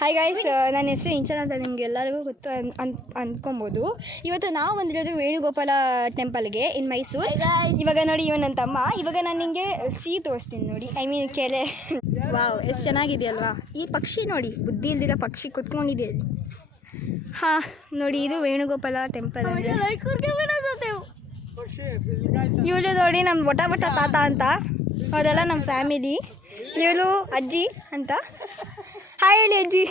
Hi guys, ನನ್ನ ಹೆಸರು ಇಂಚನ ಅಂತ ನಿಮ್ಗೆ ಎಲ್ಲರಿಗೂ ಗೊತ್ತು ಅಂದ್ಕೊಬೋದು. ಇವತ್ತು ನಾವು ಬಂದಿರೋದು ವೇಣುಗೋಪಾಲ ಟೆಂಪಲ್ಗೆ ಇನ್ ಮೈಸೂರು. ಇವಾಗ ನೋಡಿ, ಇವ ನನ್ನ ತಮ್ಮ. ಇವಾಗ ನಾನು ನಿಮಗೆ ತೋರಿಸ್ತೀನಿ ನೋಡಿ, ಐ ಮೀನ್ ಕೆರೆ. ವಾವ್, ಎಷ್ಟು ಚೆನ್ನಾಗಿದೆಯಲ್ವಾ ಈ ಪಕ್ಷಿ. ನೋಡಿ, ಬುದ್ಧಿ ಇಲ್ದಿರೋ ಪಕ್ಷಿ ಕುತ್ಕೊಂಡಿದೆ. ಹಾಂ ನೋಡಿ, ಇದು ವೇಣುಗೋಪಾಲ ಟೆಂಪಲ್. ಇವರು ನೋಡಿ ನಮ್ಮ ಬೊಟ ತಾತ ಅಂತ, ಅವರೆಲ್ಲ ನಮ್ಮ ಫ್ಯಾಮಿಲಿ. ಇವಳು ಅಜ್ಜಿ ಅಂತ. ಹಾಯ್ ಹೇಳಿ ಅಜ್ಜಿ.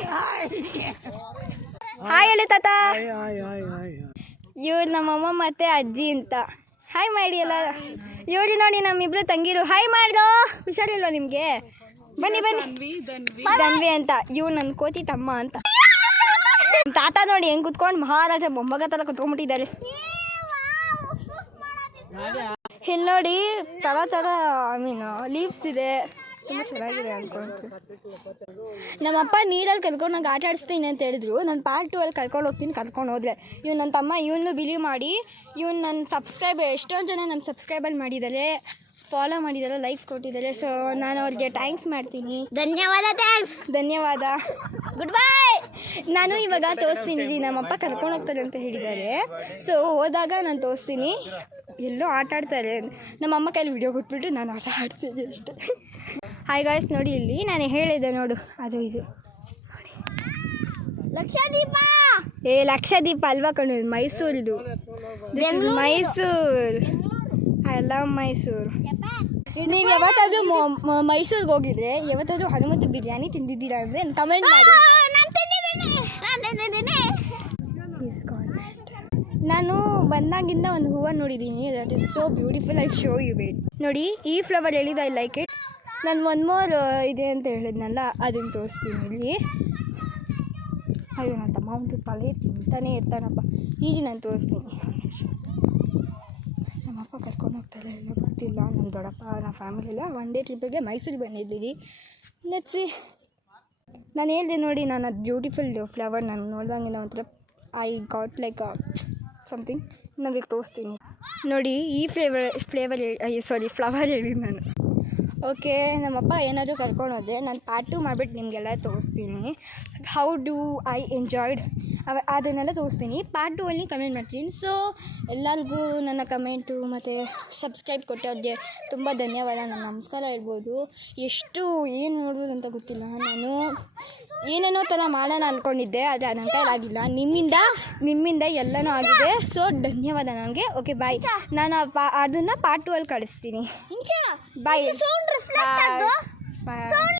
ಹಾಯ್ ಹೇಳಿ ತಾತ. ಇವ್ರು ನಮ್ಮಮ್ಮ ಮತ್ತೆ ಅಜ್ಜಿ ಅಂತ. ಹಾಯ್ ಮಾಡಿ ಎಲ್ಲ. ಇವ್ರು ನೋಡಿ ನಮ್ಮಿಬ್ರು ತಂಗಿರು. ಹಾಯ್ ಮಾಡ್ದೋ, ಹುಷಾರಿಲ್ವ ನಿಮಗೆ? ಬನ್ನಿ ಬನ್ನಿ. ಧನ್ವಿ ಅಂತ. ಇವ್ರು ನನ್ನ ಕೋತಿ ತಮ್ಮ ಅಂತ. ತಾತ ನೋಡಿ ಹೆಂಗೆ ಕುತ್ಕೊಂಡು ಮಹಾರಾಜ ಬೊಂಬಗ ಥರ ಕುತ್ಕೊಂಡ್ಬಿಟ್ಟಿದ್ದಾರೆ. ಇಲ್ಲಿ ನೋಡಿ ಥರ ಥರ ಐ ಮೀನ್ ಲೀವ್ಸ್ ಇದೆ, ತುಂಬ ಚೆನ್ನಾಗಿದೆ ಅಂದ್ಕೊಳ್ತೀನಿ. ನಮ್ಮಪ್ಪ ನೀರಲ್ಲಿ ಕರ್ಕೊಂಡು ನಂಗೆ ಆಟ ಆಡಿಸ್ತೀನಿ ಅಂತ ಹೇಳಿದ್ರು. ನಾನು ಪಾರ್ಟ್ 2 ಅಲ್ಲಿ ಕರ್ಕೊಂಡು ಹೋಗ್ತೀನಿ, ಕರ್ಕೊಂಡು ಹೋದರೆ. ಇವ್ನು ನನ್ನ ತಮ್ಮ, ಇವನು ಬಿಲೀವ್ ಮಾಡಿ. ಇವನು ನನ್ನ ಎಷ್ಟೊಂದು ಜನ ನನ್ನ ಸಬ್ಸ್ಕ್ರೈಬಲ್ಲಿ ಮಾಡಿದ್ದಾರೆ, ಫಾಲೋ ಮಾಡಿದ್ದಾರೆ, ಲೈಕ್ಸ್ ಕೊಟ್ಟಿದ್ದಾರೆ. ಸೊ ನಾನು ಅವ್ರಿಗೆ ಥ್ಯಾಂಕ್ಸ್ ಮಾಡ್ತೀನಿ. ಧನ್ಯವಾದ. Good bye. ನಾನು ಇವಾಗ ತೋರಿಸ್ತೀನಿ, ನಮ್ಮಪ್ಪ ಕರ್ಕೊಂಡು ಹೋಗ್ತಾರೆ ಅಂತ ಹೇಳಿದ್ದಾರೆ. ಸೊ ಹೋದಾಗ ನಾನು ತೋರಿಸ್ತೀನಿ. ಎಲ್ಲೋ ಆಟ ಆಡ್ತಾರೆ, ನಮ್ಮಮ್ಮ ಕೈಲಿ ವಿಡಿಯೋ ಕೊಟ್ಬಿಟ್ಟು ನಾನು ಆಟ ಆಡ್ತೀನಿ ಅಷ್ಟೇ. ಹಾಯ್ ಗಾಯ್ಸ್, ನೋಡಿ ಇಲ್ಲಿ ನಾನು ಹೇಳಿದ್ದೆ ನೋಡು, ಅದು ಇದು ನೋಡಿ, ಲಕ್ಷದೀಪ. ಲಕ್ಷದೀಪ ಅಲ್ವಾ ಕಣು, ಮೈಸೂರಿದು. ಮೈಸೂರು. I love Mysuru. ನೀವು ಯಾವತ್ತಾದ್ರೂ ಮೈಸೂರಿಗೆ ಹೋಗಿದ್ರೆ ಯಾವತ್ತಾದ್ರೂ ಹನುಮಂತ ಬಿರಿಯಾನಿ ತಿಂದಿದ್ದೀರಾ ಅಂದರೆ ಕಮೆಂಟ್ ಮಾಡಿ. ನಾನು ಬಂದಾಗಿಂದ ಒಂದು ಹೂವು ನೋಡಿದ್ದೀನಿ, that is so beautiful. I show you wait. ನೋಡಿ, ಈ ಫ್ಲವರ್ ಹೇಳಿದ ಐ ಲೈಕ್ ಇಟ್. ನಾನು ಒನ್ ಮೋರ್ ಇದೆ ಅಂತ ಹೇಳಿದ್ನಲ್ಲ, ಅದನ್ನು ತೋರಿಸ್ತೀನಿ ಇಲ್ಲಿ. ಅಯ್ಯೋ ನನ್ನ ತಮ್ಮ ಒಂದು ತಲೆ ತಿಂತಾನೇ ಇರ್ತಾನಪ್ಪ. ಈಗ ನಾನು ತೋರಿಸ್ತೀನಿ. ನಮ್ಮಪ್ಪ ಕರ್ಕೊಂಡು ಹೋಗ್ತಾರೆ, ಎಲ್ಲ ಗೊತ್ತಿಲ್ಲ. ನಮ್ಮ ದೊಡ್ಡಪ್ಪ, ನಮ್ಮ ಫ್ಯಾಮಿಲಿ ಎಲ್ಲ ಒನ್ ಡೇ ಟ್ರಿಪ್ಪಿಗೆ ಮೈಸೂರಿಗೆ ಬಂದಿದ್ದೀವಿ. ನೆಚ್ಚಿ ನಾನು ಹೇಳಿದೆ ನೋಡಿ, ನಾನು ಅದು ಬ್ಯೂಟಿಫುಲ್ ಫ್ಲವರ್ ನಾನು ನೋಡ್ದಂಗೆ ಒಂಥರ ಐ ಗಾಟ್ ಲೈಕ್ ಸಮಥಿಂಗ್. ನಾವೀಗ ತೋರಿಸ್ತೀನಿ ನೋಡಿ. ಈ ಫ್ಲೇವರ್ ಫ್ಲವರ್ ಹೇಳಿದ್ದು ನಾನು. ಓಕೆ, ನಮ್ಮಪ್ಪ ಏನಾದರೂ ಕರ್ಕೊಂಡು ಹೋದೆ, ನಾನು ಪಾರ್ಟ್ 2 ಮಾಡಿಬಿಟ್ಟು ನಿಮಗೆಲ್ಲ ತೋರಿಸ್ತೀನಿ. ಹೌ ಡು ಐ ಎಂಜಾಯ್ಡ್ ಅದನ್ನೆಲ್ಲ ತೋರಿಸ್ತೀನಿ. ಪಾರ್ಟ್ 2 ಅಲ್ಲಿ ಕಮೆಂಟ್ ಮಾಡ್ತೀನಿ. ಸೊ ಎಲ್ಲರಿಗೂ ನನ್ನ ಕಮೆಂಟು ಮತ್ತು ಸಬ್ಸ್ಕ್ರೈಬ್ ಕೊಟ್ಟವ್ರಿಗೆ ತುಂಬ ಧನ್ಯವಾದ. ನಾನು ನಮಸ್ಕಾರ ಹೇಳ್ಬೋದು. ಎಷ್ಟು ಏನು ನೋಡ್ಬೋದು ಅಂತ ಗೊತ್ತಿಲ್ಲ. ನಾನು ಏನೇನೋ ಥರ ಮಾಡೋಣ ಅಂದ್ಕೊಂಡಿದ್ದೆ, ಆದರೆ ನನ್ನ ಕೈಲಾಗಿಲ್ಲ. ನಿಮ್ಮಿಂದ ಎಲ್ಲನೂ ಆಗಿದೆ. ಸೊ ಧನ್ಯವಾದ ನನಗೆ. Okay bye. ನಾನು ಅದನ್ನು ಪಾರ್ಟ್ 2 ಅಲ್ಲಿ ಕಳಿಸ್ತೀನಿ. ಬಾಯ್. ಬಾಯ್.